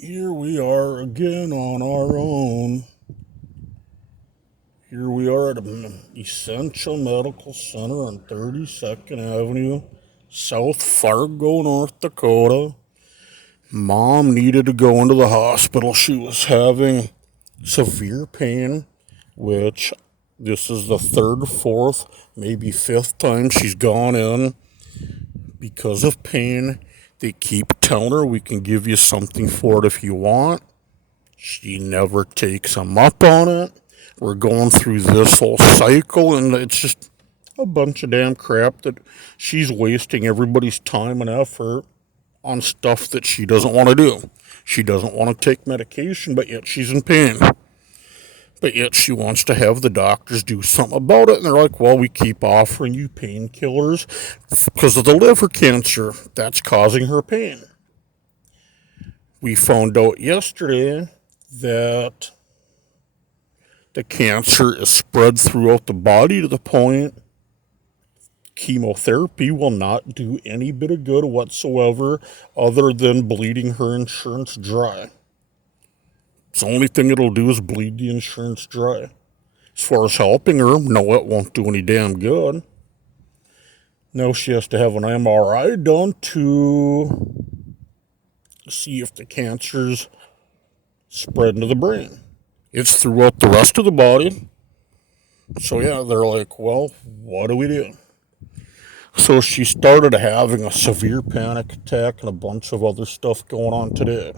Here we are again on our own. Here we are at Essentia Medical Center on 32nd Avenue, South Fargo, North Dakota. Mom needed to go into the hospital. She was having severe pain, which this is the third, fourth, maybe fifth time she's gone in because of pain. They keep telling her we can give you something for it if you want. She never takes them up on it. We're going through this whole cycle, and it's just a bunch of damn crap that she's wasting everybody's time and effort on stuff that she doesn't want to do. She doesn't want to take medication, but yet she's in pain. But yet she wants to have the doctors do something about it. And they're like, well, we keep offering you painkillers because of the liver cancer that's causing her pain. We found out yesterday that the cancer is spread throughout the body to the point chemotherapy will not do any bit of good whatsoever other than bleeding her insurance dry. It's the only thing it'll do is bleed the insurance dry. As far as helping her, no, it won't do any damn good. Now she has to have an MRI done to see if the cancer's spread into the brain. It's throughout the rest of the body. So yeah, they're like, well, what do we do? So she started having a severe panic attack and a bunch of other stuff going on today.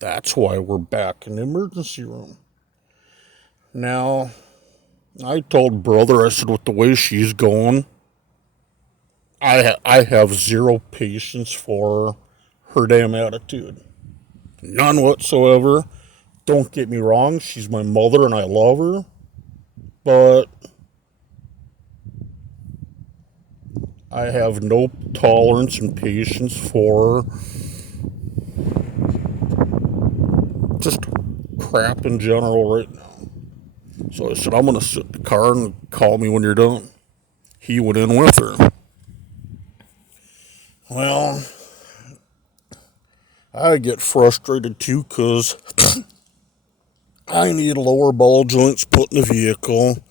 That's why we're back in the emergency room. Now, I told brother, I said, with the way she's going, I have zero patience for her damn attitude. None whatsoever. Don't get me wrong, she's my mother and I love her. But I have no tolerance and patience for just crap in general right now. So I said, I'm going to sit in the car and call me when you're done. He went in with her. Well, I get frustrated too because I need lower ball joints put in the vehicle.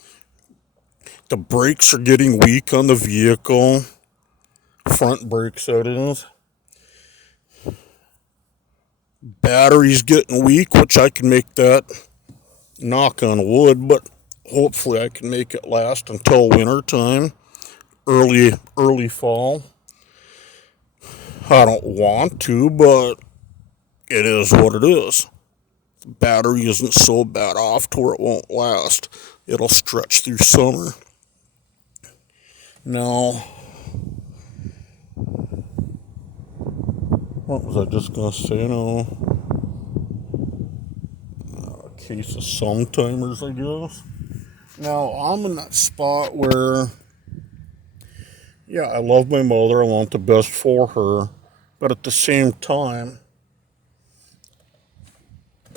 The brakes are getting weak on the vehicle. Front brakes, that is. Battery's getting weak, which I can make that, knock on wood, but hopefully I can make it last until winter time, early fall. I don't want to, but it is what it is. The battery isn't so bad off to where it won't last. It'll stretch through summer. Now, what was I just gonna say now? A case of sometimers, I guess. Now, I'm in that spot where, yeah, I love my mother, I want the best for her, but at the same time,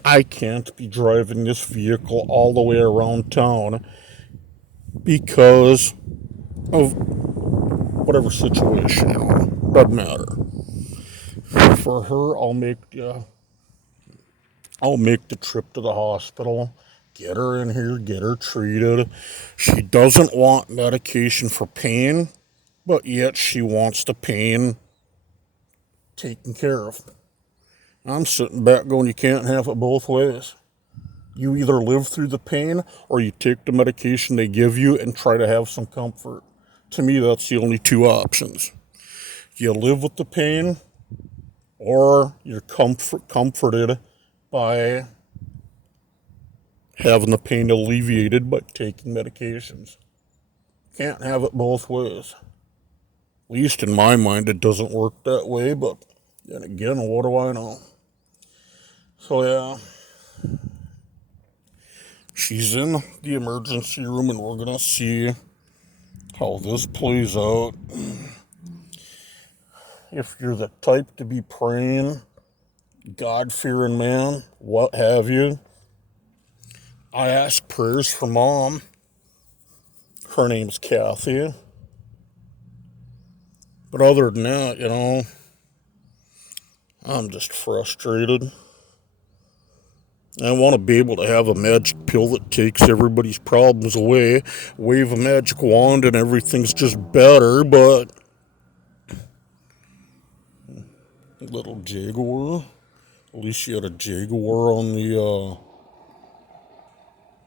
I can't be driving this vehicle all the way around town because of whatever situation, doesn't matter. For her, I'll make the trip to the hospital, get her in here, get her treated. She doesn't want medication for pain, but yet she wants the pain taken care of. I'm sitting back going, you can't have it both ways. You either live through the pain or you take the medication they give you and try to have some comfort. To me, that's the only two options. You live with the pain or you're comforted by having the pain alleviated by taking medications. Can't have it both ways. At least in my mind, it doesn't work that way, but then again, what do I know? So yeah, she's in the emergency room and we're gonna see how this plays out. If you're the type to be praying, God-fearing man, what have you, I ask prayers for Mom. Her name's Kathy. But other than that, I'm just frustrated. I want to be able to have a magic pill that takes everybody's problems away, wave a magic wand, and everything's just better, but little jaguar. At least she had a jaguar on the,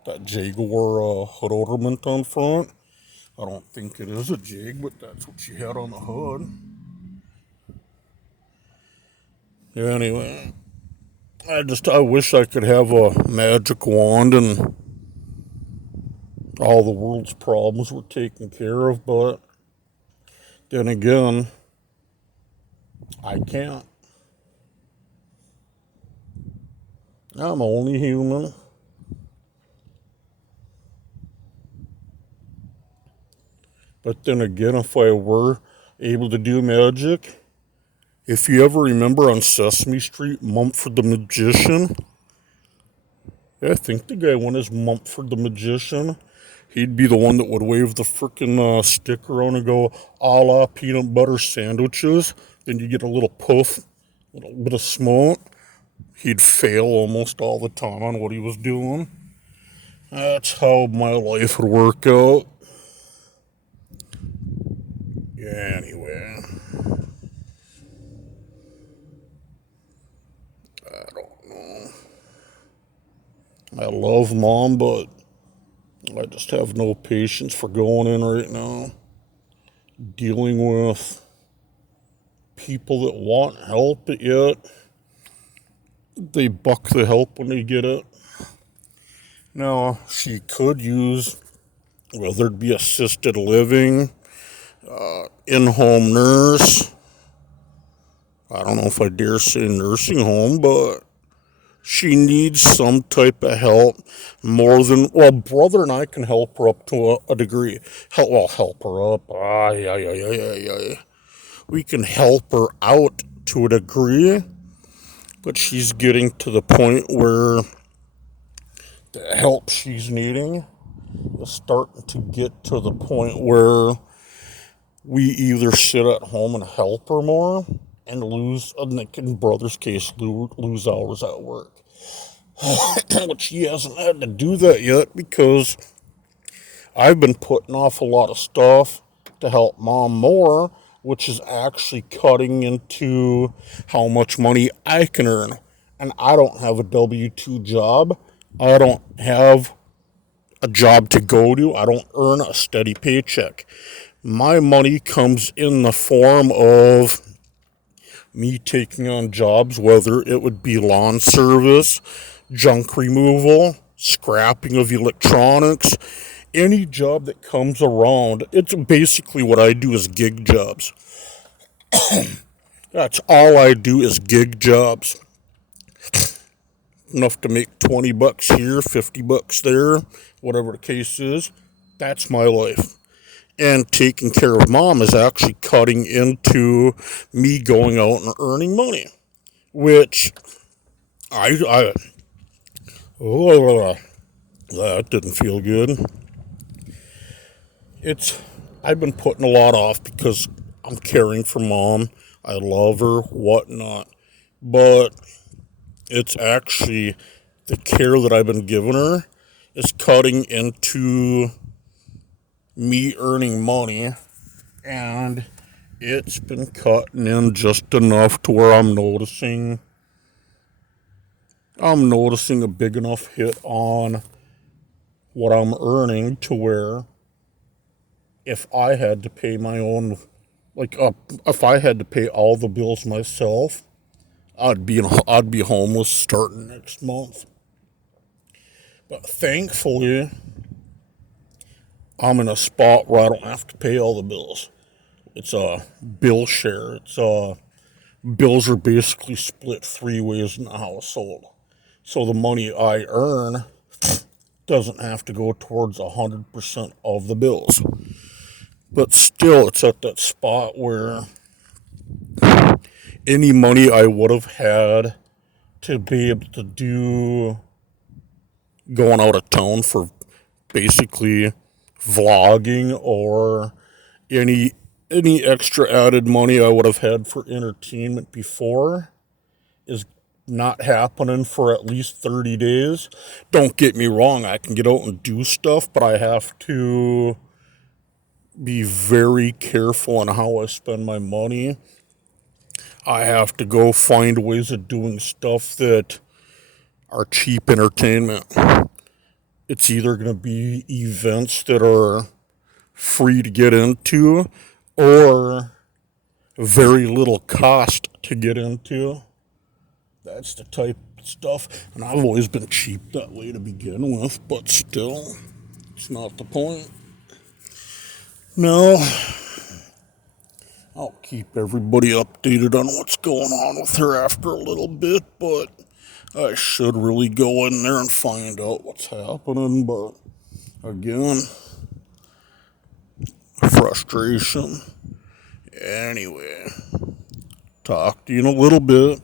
that jaguar hood ornament on front. I don't think it is a jag, but that's what she had on the hood. Anyway, I wish I could have a magic wand and all the world's problems were taken care of, but then again, I can't. I'm only human. But then again, if I were able to do magic, if you ever remember on Sesame Street, Mumford the Magician, I think the guy went as Mumford the Magician. He'd be the one that would wave the frickin' stick around and go, a la peanut butter sandwiches. Then you get a little puff, a little bit of smoke. He'd fail almost all the time on what he was doing. That's how my life would work out. Yeah, anyway. I don't know. I love Mom, but I just have no patience for going in right now. Dealing with people that want help, but yet they buck the help when they get it. Now, she could use, whether it be assisted living, in-home nurse. I don't know if I dare say nursing home, but she needs some type of help more than, well, brother and I can help her up to a degree. Help her up. We can help her out to a degree, but she's getting to the point where the help she's needing is starting to get to the point where we either sit at home and help her more and lose, in brother's case, lose hours at work. But she hasn't had to do that yet because I've been putting off a lot of stuff to help Mom more, which is actually cutting into how much money I can earn. And I don't have a W-2 job. I don't have a job to go to. I don't earn a steady paycheck. My money comes in the form of me taking on jobs, whether it would be lawn service, junk removal, scrapping of electronics, any job that comes around. It's basically what I do is gig jobs. That's all I do is gig jobs. Enough to make 20 bucks here, 50 bucks there, whatever the case is. That's my life. And taking care of Mom is actually cutting into me going out and earning money, which that didn't feel good. I've been putting a lot off because I'm caring for Mom. I love her, whatnot. But it's actually the care that I've been giving her is cutting into me earning money, and it's been cutting in just enough to where I'm noticing a big enough hit on what I'm earning to where if I had to pay my own, if I had to pay all the bills myself, I'd be homeless starting next month. But thankfully, I'm in a spot where I don't have to pay all the bills. It's a bill share. Bills are basically split three ways in the household. So the money I earn doesn't have to go towards 100% of the bills. But still, it's at that spot where any money I would have had to be able to do going out of town for basically vlogging or any extra added money I would have had for entertainment before is not happening for at least 30 days. Don't get me wrong, I can get out and do stuff, but I have to be very careful on how I spend my money. I have to go find ways of doing stuff that are cheap entertainment. It's either going to be events that are free to get into or very little cost to get into. That's the type of stuff. And I've always been cheap that way to begin with, but still, it's not the point. No, I'll keep everybody updated on what's going on with her after a little bit, but I should really go in there and find out what's happening. But again, frustration. Anyway, talk to you in a little bit.